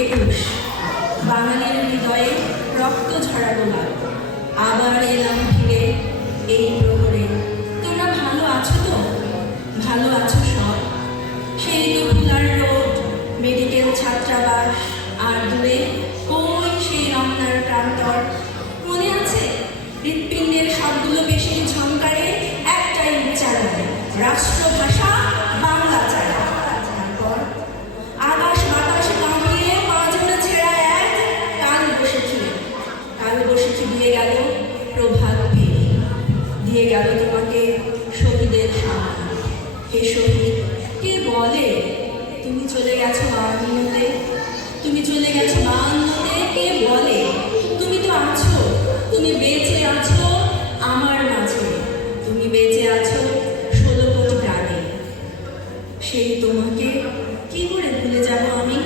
একুশ বাঙালির হৃদয়ে রক্ত ঝরা গোলাপ। আবার এলাম ফিরে এই প্রহরে। তোমরা ভালো আছো তো? ভালো আছো সব? সেই তো ফুলার রোড, মেডিকেল ছাত্রাবাস, আর দূরে ওই সেই রমনার প্রান্তর। মনে আছে হৃৎপিণ্ডের সবগুলো পেশির ঝংকারে একটাই উচ্চারণ, রাষ্ট্রভাষা বাংলা চাই। তারপর আকাশ বাতাস কাঁপিয়ে পাঁচজনে ছেঁড়া এক কালবৈশাখী। কালবৈশাখী দিয়ে গেল প্রভাত ফেরি, দিয়ে গেল তোমাকে শহীদের সম্মান। হে শহীদ, কে বলে তুমি চলে গেছো বায়ান্নতে? তুমি চলে গেছো বায়ান্নতে, কে বলে? তুমি তো আছো, তুমি বেঁচে আছো আমার মাঝে, তুমি বেঁচে আছো 16 কোটি প্রাণে। সেই তোমাকে কি করে ভুলে যাব আমি?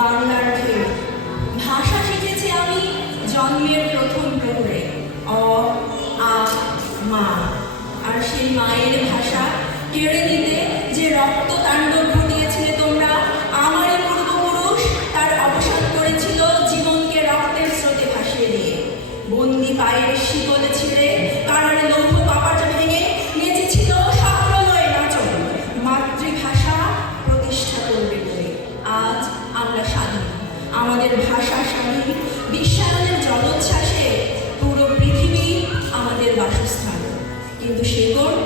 বাংলার ঢেউ। ভাষা শিখেছি আমি জন্মের প্রথম প্রহরে, অ আ মা। আর সেই মায়ের ভাষা কেড়ে নিতে যে রক্ত তাণ্ডব ঘটিয়েছিলে তোমরা, আমারই পূর্বপুরুষ তার অবসান করেছিল জীবনকে রক্তের স্রোতে ভাসিয়ে দিয়ে। বন্দি পায়ের শিকলে ছিঁড়ে কারারে লৌহ কপাট ভেঙে নেচেছিল সাফল্যের নাচন, মাতৃভাষা প্রতিষ্ঠা করবে বলে। আজ আমরা স্বাধীন, আমাদের ভাষা স্বাধীন, বিশ্বায়নের জলোচ্ছ্বাসে পুরো পৃথিবী আমাদের বাসস্থান। কিন্তু শেকড়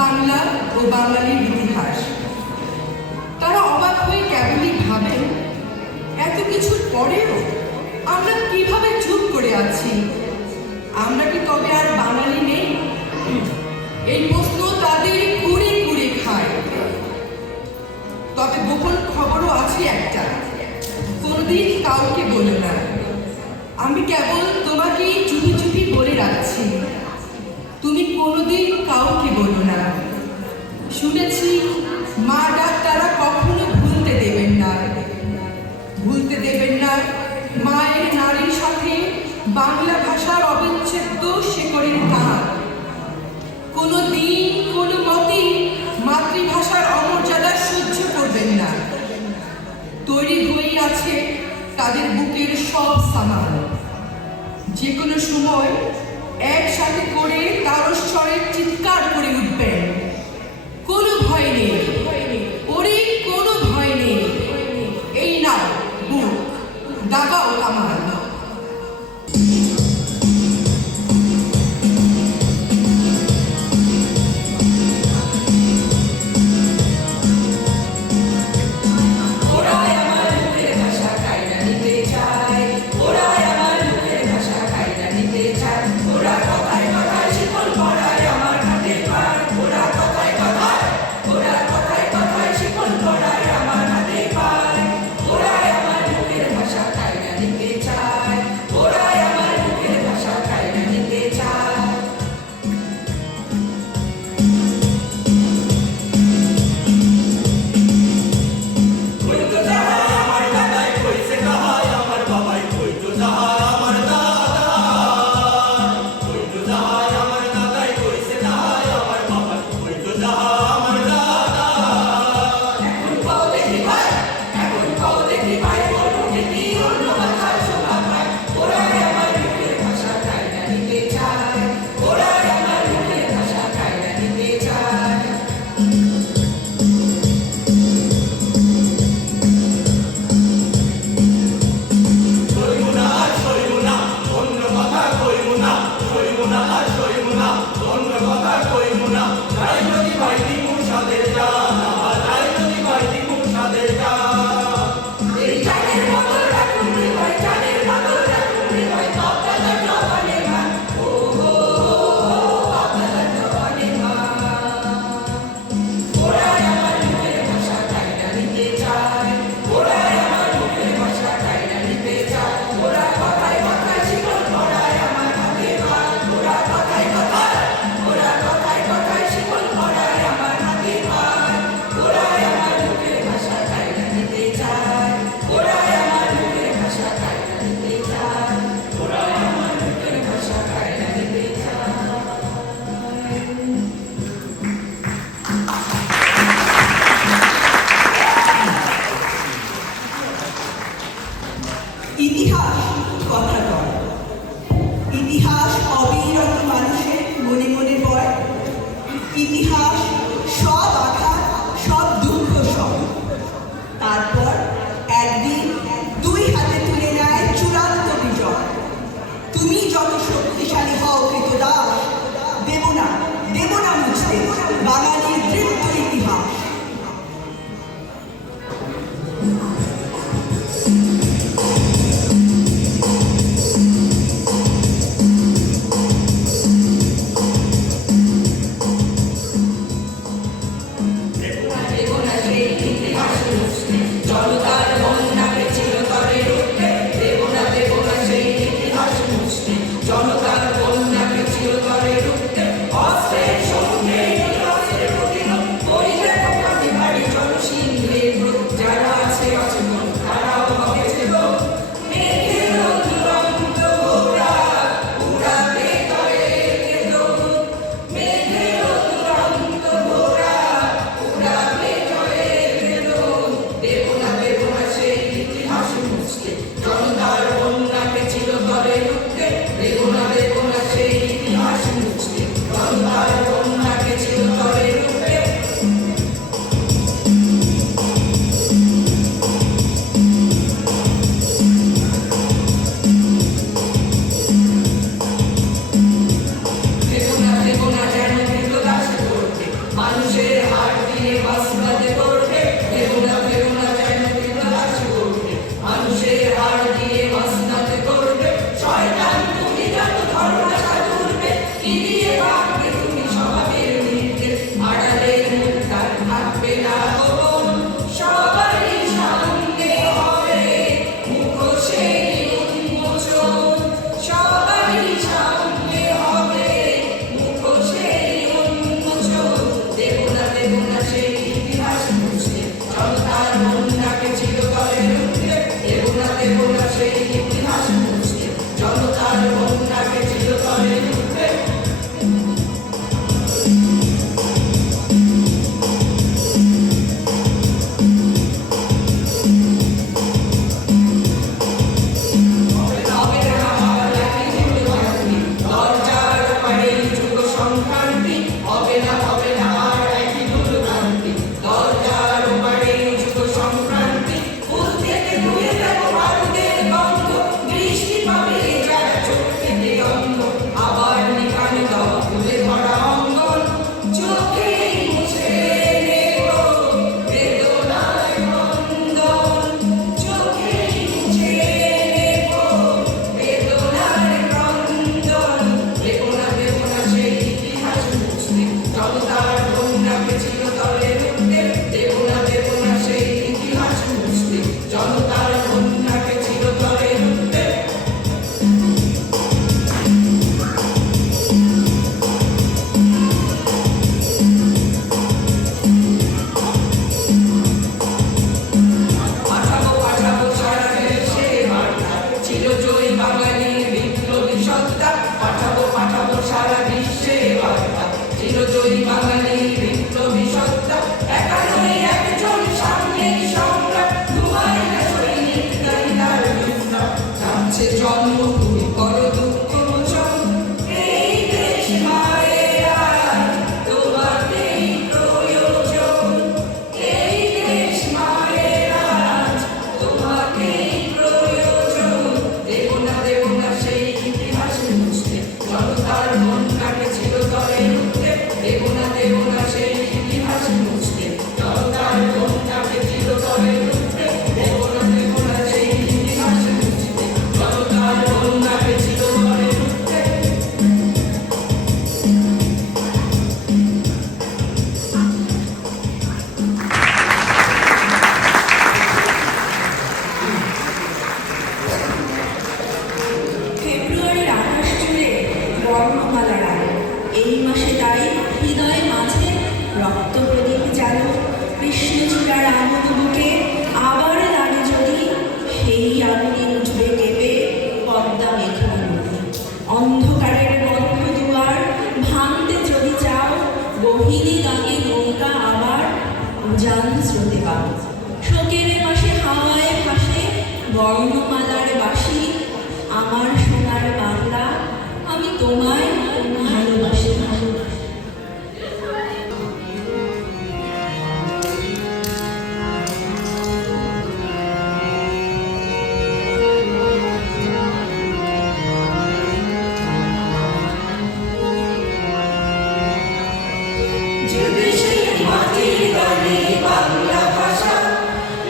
বাংলা ও বাঙালির ইতিহাস। তারা অবাক হয়ে কেবলই ভাবেন, এত কিছুর পরেও আমরা কিভাবে চুপ করে আছি? আমরা কি তবে আর বাঙালি নেই? এই প্রশ্ন তাদের কুড়ে কুড়ে খায়। তবে গোপন খবরও আছে একটা, কোনোদিন কাউকে বলো না। আমি কেবল তোমাকেই চুপি চুপি বলে রাখছি, তুমি কোনোদিন কাউকে বলো না। শুনেছি মা ডাক্তাররা কখনো ভুলতে দেবেন না, ভুলতে দেবেন না মায়ের নারীর সাথে বাংলা ভাষার অবিচ্ছেদ্য শেকড়ের টান। কোনো দিন কোনো মতেই মাতৃভাষার অমর্যাদা সহ্য করবেন না। তৈরি হয়েই আছে তাদের বুকের সব সামান, যে কোনো সময় একসাথে করে তারস্বরে চিৎকার করে উঠবেন, কোনো ভয় নেই, ওরে কোনো ভয় নেই। এই নাও বুক, দাগাও আমার। ওরাই আমার মুখের ভাষা কাইরা নিতে চায়, ওরাই আমার মুখের ভাষা কাইরা নিতে চায়, ওরা কথায় কথায় শিকল পরায় আমার ঘাটে পায়, ওরা কাছে জন্মভূমি করো দুঃখ মোচন। এই দেশ মায়ের আর তোমাকেই প্রয়োজন। এই দেশ মায়ের আজ তোমাকেই প্রয়োজন। দেব না সেই ইতিহাস মুছতে, জনতার মন কাকে চিরতরে রুখতে। দেব না সেই ইতিহাস মুছতে, জনতার মন কাকে চিরতরে রুখতে। দেব না সেই ইতিহাস মুছতে, জনতার মন কাকে চিরতরে রুখতে। ফেব্রুয়ারির আকাশ জুড়ে বর্ণমালার আলো। এই মাসে তাই হৃদয় মাঝে রক্ত প্রদীপ জানো। কৃষ্ণচূড়ার আমোদ বুকে আবার লাগে যদি, সেই আগুনে উঠবে কেঁপে পদ্মা মেঘনা নদী। অন্ধকারের বন্ধ দুয়ার ভাঙতে যদি চাও, গহিনী গাঙে নৌকা আবার উজান স্রোতে পাও। শোকের মাসে হাওয়ায় ভাসে বর্ণমালার বাঁশি। আমার সোনার বাংলা, আমি তোমায় ভালোবাসি। যে দেশের মাটির গানে বাংলা ভাষা,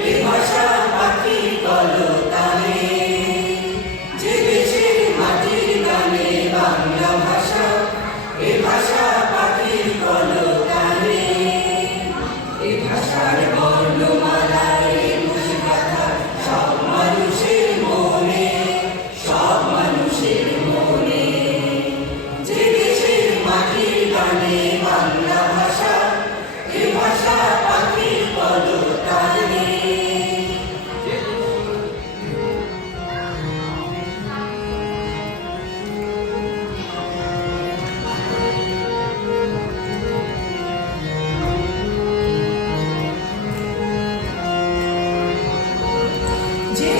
এ ভাষা পাখির কলতানে। যে দেশের মাটির গানে বাংলা ভাষা, এ ভাষা পাখির কলতানে। এ ভাষার বর্ণমালায় একুশ গাথা সব মানুষের মনে, সব মানুষের মনে। যে দেশের মাটির গানে বাংলা ভাষা, এ ভাষা পাখির কলতানে। যে